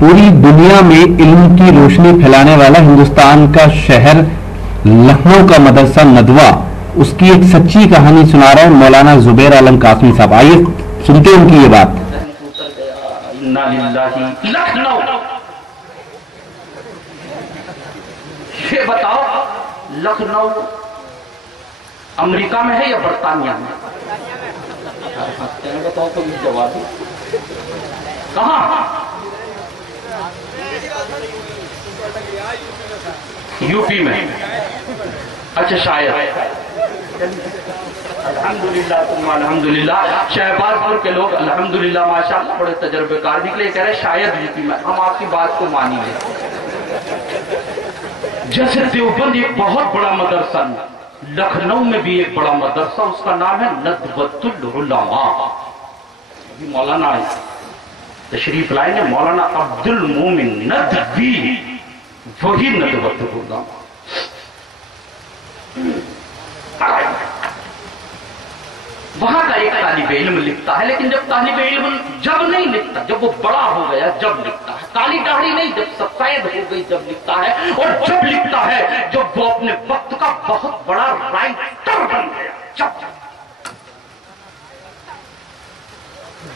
पूरी दुनिया में इल्म की रोशनी फैलाने वाला हिंदुस्तान का शहर लखनऊ का मदरसा नदवा, उसकी एक सच्ची कहानी सुना रहे हैं मौलाना जुबैर आलम कासमी साहब। आइए सुनते हैं उनकी ये बात। लखनऊ, ये बताओ लखनऊ अमेरिका में है या बरतानिया में? बताओ तो जवाब कहाँ? यूपी में। अच्छा शायद। अल्हम्दुलिल्लाह तुम अल्हम्दुलिल्लाह। शहबाजपुर के लोग अल्हम्दुलिल्लाह माशाअल्लाह बड़े तजर्बेकार निकले, कह रहे शायद यूपी में। हम आपकी बात को मान ही लें। जैसे देवबंद एक बहुत बड़ा मदरसा, लखनऊ में भी एक बड़ा मदरसा, उसका नाम है नदवतुल उलमा। मौलाना तशरीफ लाए ने, मौलाना अब्दुल मोमिन नदवी, वही नदवतुल उलमा। वहां का एक तालिब इल्म लिखता है, लेकिन जब तालिब इल्म जब नहीं लिखता, जब वो बड़ा हो गया जब लिखता है। काली दाढ़ी नहीं, जब सफेद हो गई जब लिखता है। और जब लिखता है जब वो अपने वक्त का बहुत बड़ा राइटर बन गया,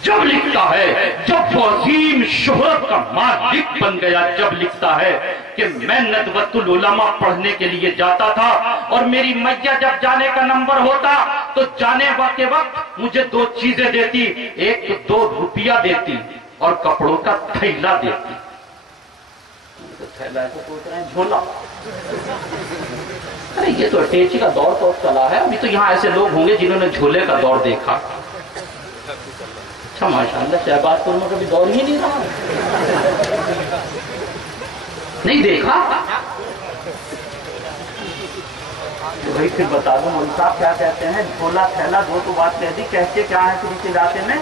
जब लिखता है, जब वो अजीम शोहरत का मालिक बन गया, जब लिखता है कि मैं नदवतुल उलमा पढ़ने के लिए जाता था और मेरी मैया जब जाने का नंबर होता तो जाने के वक्त मुझे दो चीजें देती, एक तो 2 रुपया देती और कपड़ों का थैला देती। थैला तो सोच रहे हैं झोला। अरे ये तो अटैची का दौर तो चला है, अभी तो यहाँ ऐसे लोग होंगे जिन्होंने झोले का दौर देखा। अच्छा माशाअल्लाह, शहबाजपुर में कभी दौर ही नहीं रहा, नहीं देखा तो भाई फिर बता दो मौलवी साहब क्या कहते हैं। झोला थैला दो तो बात कह दी, कहते क्या है फिर इस इलाके में?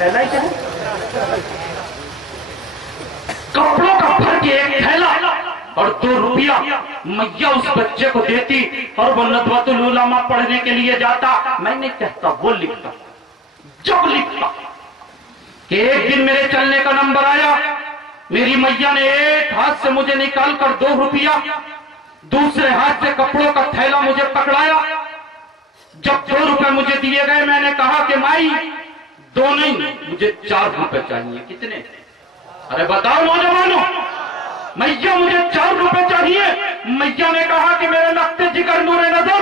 थैला ही क्या है? कपड़ों का भर के एक थैला और 2 रुपया मैया उस बच्चे को देती और वो नदवतुल उलमा पढ़ने के लिए जाता। मैं नहीं कहता, वो लिखता। जब लिखता कि एक दिन मेरे चलने का नंबर आया, मेरी मैया ने एक हाथ से मुझे निकाल कर 2 रुपया, दूसरे हाथ से कपड़ों का थैला मुझे पकड़ाया। जब 2 रुपए मुझे दिए गए, मैंने कहा कि माई 2 नहीं, मुझे 4 रुपए चाहिए। कितने? अरे बताओ नौजवानों, मैया मुझे 4 रुपए चाहिए। मैया ने कहा कि मेरे नक्ते जिगर नूरे नजर,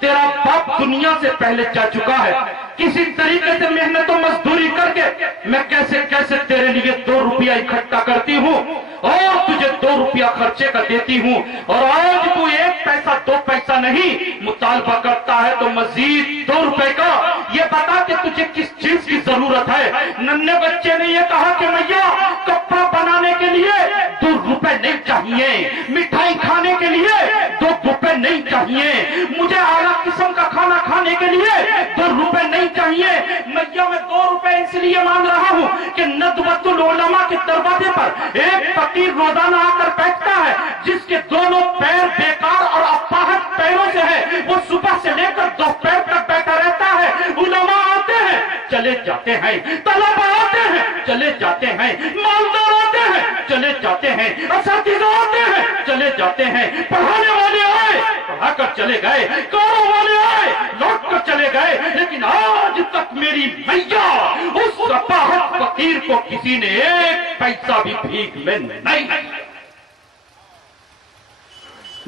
तेरा बाप दुनिया से पहले जा चुका है। किसी तरीके से मेहनत और मजदूरी करके मैं कैसे कैसे तेरे लिए 2 रुपया इकट्ठा करती हूँ और तुझे 2 रुपया खर्चे का देती हूँ। और आज तू 1 पैसा 2 पैसा नहीं मुतालबा करता है तो मजीद 2 रुपए का। ये बता कि तुझे किस चीज की जरूरत है। नन्हे बच्चे ने ये कहा कि मैया कपड़ा बनाने के लिए 2 रुपए नहीं चाहिए, मिठाई खाने के लिए 2 रुपए नहीं चाहिए, मुझे आला किस्म का खाना खाने के लिए 2 रुपए नहीं चाहिए। मैया मैं 2 रुपए इसलिए मांग रहा हूँ कि नदवतुल उलमा के दरवाजे पर एक फकीर रोजाना आकर बैठता है, जिसके दोनों पैर बेकार और अपाहज पैरों से है। वो सुबह से लेकर दोपहर तक बैठा रहता है। उलमा आते हैं चले जाते हैं, तलबा आते हैं चले जाते हैं, मालदार आते हैं चले जाते हैं, असातिज़ा आते हैं चले जाते हैं, पढ़ाने वाले आए पढ़ाकर चले गए, कारों वाले आए लौट कर चले गए। लेकिन आज तक मेरी मैया उस अपाहज फकीर को किसी ने 1 पैसा भी भीख में नहीं।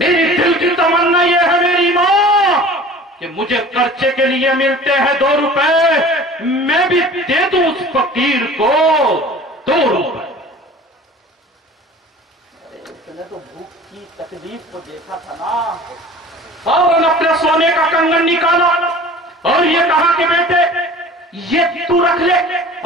मेरी दिल की तमन्ना यह है मेरी माँ कि मुझे खर्चे के लिए मिलते हैं 2 रुपए, मैं भी दे दूं उस फकीर को 2 रुपए। उसने तो भूख की तकलीफ को देखा था ना, और अपने सोने का कंगन निकाला और ये कहा कि बेटे ये तू रख ले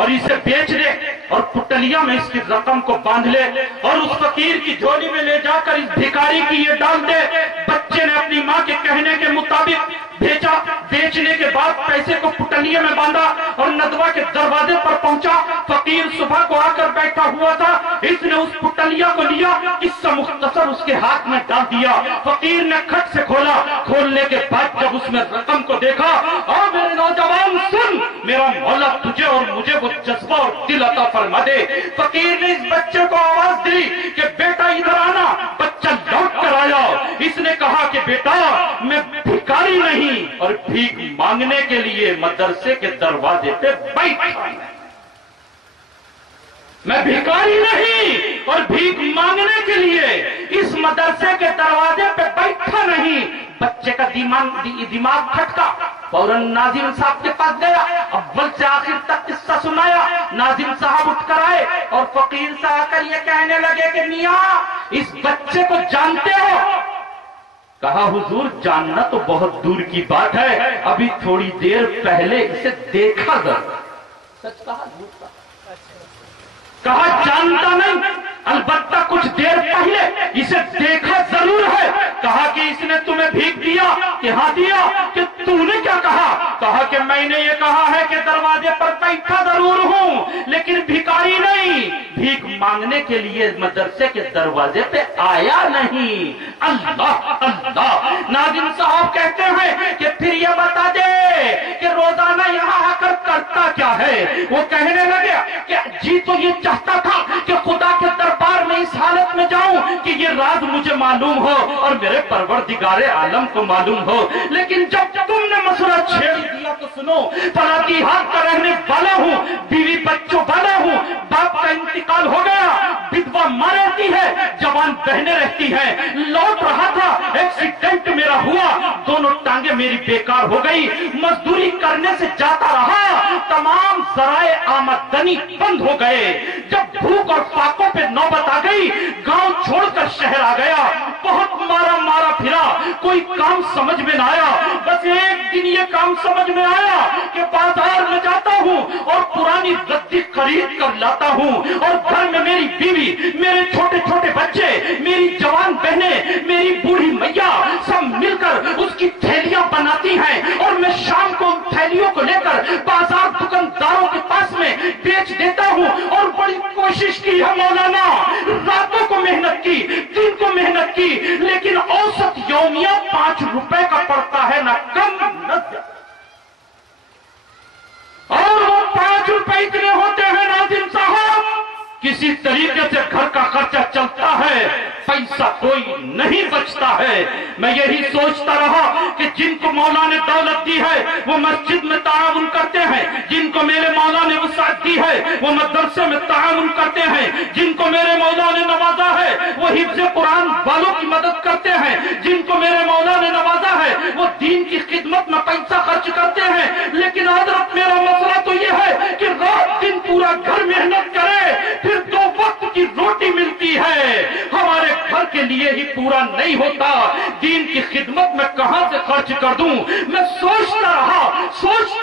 और इसे बेच दे और पुटलिया में इसकी रकम को बांध ले और उस फकीर की झोली में ले जाकर इस भिखारी की ये डाल दे। बच्चे ने अपनी माँ के कहने के मुताबिक भेजा। बेचने के बाद पैसे को पुटलिया में बांधा और नदवा के दरवाजे पर पहुंचा। फकीर सुबह को आकर बैठा हुआ था। इसने उस पुटलिया को लिया, किस्सा मुख्तसर उसके हाथ में डाल दिया। फकीर ने खट से खोला। खोलने के बाद जब उसमें रकम को देखा, और मेरे नौजवान सुन, मेरा मौला तुझे और मुझे वो जज्बा और दिल अता फरमा दे। फकीर ने इस बच्चे को आवाज दी कि बेटा इधर आना। बच्चा लौट कर आया। इसने कहा कि बेटा मैं भिखारी नहीं और भीख मांगने के लिए मदरसे के दरवाजे पे बैठा, मैं भिखारी नहीं और भीख मांगने के लिए इस मदरसे के दरवाजे पे बैठा नहीं। बच्चे का दिमाग खटका, फौरन नाजिम साहब के पास गया, अव्वल से आखिर तक किस्सा सुनाया। नाजिम साहब उठकर आए और फकीर से आकर ये कहने लगे कि मियाँ इस बच्चे को जानते हो? कहा हुजूर जानना तो बहुत दूर की बात है, अभी थोड़ी देर पहले इसे देखा था। सच कहा झूठ कहा? कहा जानता नहीं, अलबत्ता कुछ देर पहले इसे देखा जरूर है। कहा कि इसने तुम्हें भीख दिया कि हाँ दिया? कि तूने क्या कहा? कहा कि मैंने ये कहा है कि दरवाजे पर बैठा जरूर हूँ लेकिन भिखारी नहीं, भीख मांगने के लिए मदरसे के दरवाजे पे आया नहीं। अल्लाह अल्लाह। नाजिम साहब कहते हैं कि फिर ये बता दे कि रोजाना यहाँ आकर करता क्या है? वो कहने लगे कि जी तो ये चाहता था कि खुदा के दरबार में इस हालत में जाऊं कि ये राज मुझे मालूम हो और मेरे परवरदिगारे आलम को मालूम हो, लेकिन जब तुमने मसला छेड़ दिया तो सुनो, पलाती हाथ का रहने वाला हूँ, बीवी बच्चों वाला हूँ, बाप का इंतकाल हो गया, विधवा माँ रहती है, जवान बहनें रहती हैं, लौट रहा था एक्सीडेंट मेरा हुआ, दोनों टांगे मेरी बेकार हो गई, मजदूरी करने से जाता रहा, तमाम जराए आमदनी बंद हो गए। जब भूख और फाकों पे नौबत आ गई, गांव छोड़कर शहर आ गया, बहुत मारा मारा फिरा, कोई काम समझ में ना आया। बस एक दिन ये काम समझ में आया कि बाजार में जाता हूँ और पुरानी रद्दी खरीद कर लाता हूँ और घर में मेरी बीवी, मेरे छोटे छोटे बच्चे, मेरी जवान बहनें, मेरी बूढ़ी मैया सब मिलकर उसकी थैलियां बनाती हैं और मैं शाम को उन थैलियों को लेकर बाजार दुकानदारों के पास में बेच देता हूँ। और बड़ी कोशिश की है मौलाना, रातों को मेहनत की, दिन को मेहनत की, लेकिन औसत यौमिया 5 रुपए का पड़ता है, ना कम न ज्यादा। और वो 5 रुपए इतने होते हैं नाजिम साहब, किसी तरीके से घर का खर्चा चलता है, पैसा कोई नहीं बचता है। मैं यही सोचता रहा कि जिनको मौला ने दौलत दी है वो मस्जिद में ताउन करते हैं, जिनको मेरे मौला ने वसात दी है वो मदरसे में ताउन करते हैं, जिनको मेरे मौला ने नवाजा है वो हिफ्ज़ कुरान वालों की मदद करते हैं, जिनको मेरे मौला ने नवाजा है वो दीन की खिदमत में पैसा खर्च करते हैं। लेकिन हजरत मेरा मसला तो ये है कि रात दिन पूरा घर मेहनत करे, फिर 2 वक्त की रोटी मिलती है, हमारे घर के लिए ही पूरा नहीं होता, दीन की खिदमत में कहां से खर्च कर दूं? मैं सोचता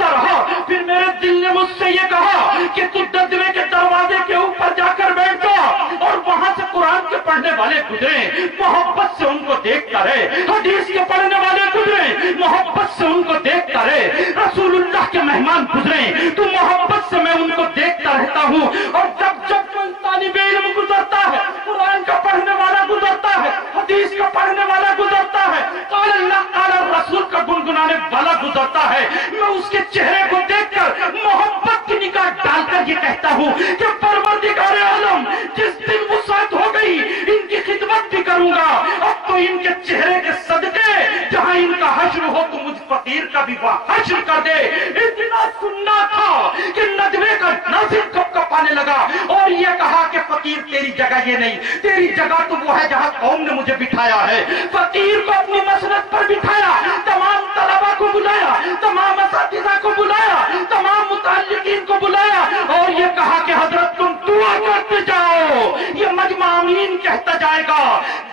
रहा, फिर मेरे दिल ने मुझसे ये कहा कि तू ददवे के दरवाजे के ऊपर जाकर बैठ जा और वहां से कुरान के पढ़ने वाले गुजरे, मोहब्बत से उनको देखता रहे, हदीस के पढ़ने वाले गुजरे, मोहब्बत से उनको देखता रहे, रसूलुल्लाह के मेहमान गुजरे, तो मोहब्बत से मैं उनको देखता रहता हूं। और जब कोई तालिब इल्म गुजरता है, कुरान का पढ़ने वाला गुजरता है, हदीस का पढ़ने वाला गुजरता है, काल अल्लाह काल रसूल का गुनगुनाने वाला गुजरता है, मैं उसके चेहरे को देखकर मोहब्बत की निगाह डालकर ये कहता हूँ कि परवरदिगार आलम जिस दिन वसात हो गई इनकी खिदमत भी करूंगा, अब तो इनके चेहरे के सदके जहां इनका हश्र हो तो मुझ फकीर का भी वहां हश्र कर दे। इतना सुनना था कि नदवे का नासिर कप आने लगा और ये कहा कि फकीर तेरी जगह ये नहीं, तेरी जगह तो वो है जहां कौम ने मुझे बिठाया है। फकीर को अपनी मसनद पर बिठाया, तमाम तलबा को बुलाया, तमाम असातिज़ा को बुलाया, तमाम मुताल्लिकीन को बुलाया और ये कहा कि हजरत तुम दुआ करते जाओ, ये मजमा आमीन कहता जाएगा।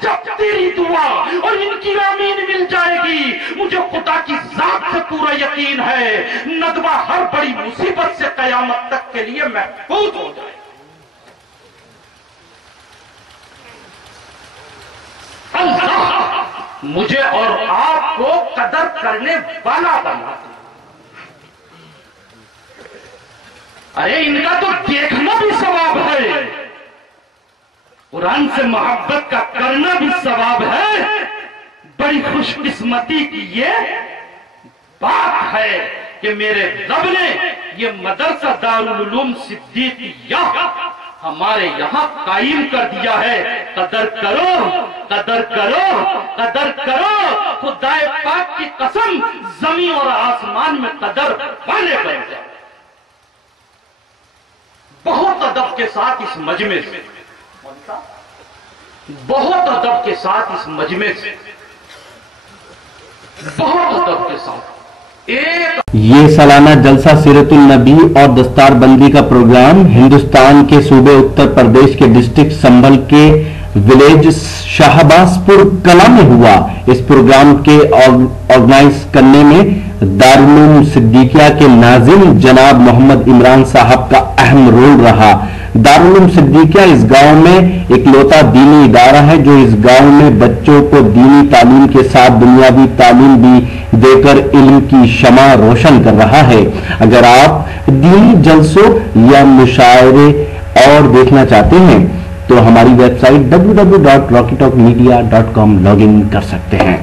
जब तेरी दुआ और इनकी आमीन मिल जाएगी, मुझे खुदा की जात से पूरा यकीन है नदवा हर बड़ी मुसीबत से कयामत तक के लिए महफूज हो जाए। अल्लाह मुझे और आपको कदर करने वाला बना। अरे इनका तो देखना भी सवाब है, कुरान से मोहब्बत का करना भी सवाब है। बड़ी खुशकिस्मती की ये बात है कि मेरे रब ने یہ مدرسہ دارال علوم صدیقیہ ہمارے یہاں قائم کر دیا ہے. قدر کرو، قدر کرو، قدر کرو. خدا پاک کی قسم زمین اور آسمان میں قدر والے بن جائے. بہت ادب کے ساتھ اس مجمع سے، بہت ادب کے ساتھ اس مجمع سے، بہت ادب کے ساتھ یہ سالانہ جلسہ سیرت النبی اور دستار بندی کا پروگرام ہندوستان کے صوبے اتر پردیش کے ڈسٹرکٹ سنبھل کے ولیج شاہباز پور کلا میں ہوا. اس پروگرام کے آرگنائز کرنے میں دارالعلوم صدیقیہ کے ناظم جناب محمد عمران صاحب کا اہم رول رہا. دارالعلوم صدیقیہ اس گاؤں میں اکلوتا دینی ادارہ ہے جو اس گاؤں میں بچوں کو دینی تعلیم کے ساتھ دنیاوی تعلیم بھی دے کر علم کی شمع روشن کر رہا ہے. اگر آپ دینی جلسوں یا مشاعرے اور دیکھنا چاہتے ہیں تو ہماری web site www.rockytalkmedia.com log in کر سکتے ہیں.